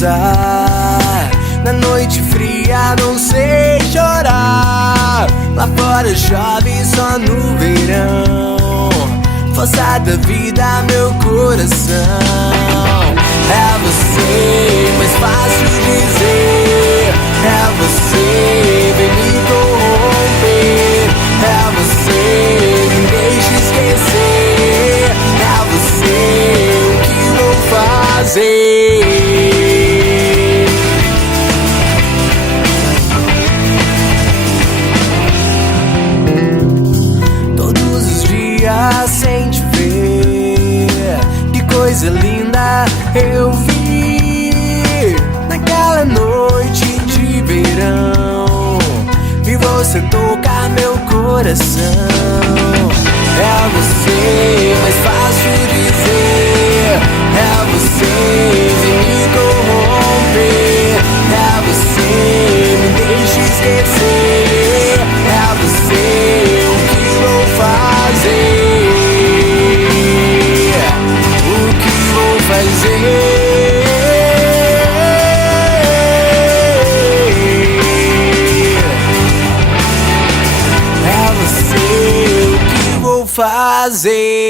usar. Na noite fria não sei chorar. Lá fora chove só no verão. Força da vida, meu coração. É você, mais fácil dizer. É você, vem me corromper. É você, me deixa esquecer. É você, o que vou fazer? Todos os dias sem te ver, que coisa linda eu vi. Naquela noite de verão, vi você tocar meu coração. É você, mais fácil dizer. É você, vem me corromper. É você, me deixa esquecer. É você, o que vou fazer? O que vou fazer? É você, o que vou fazer?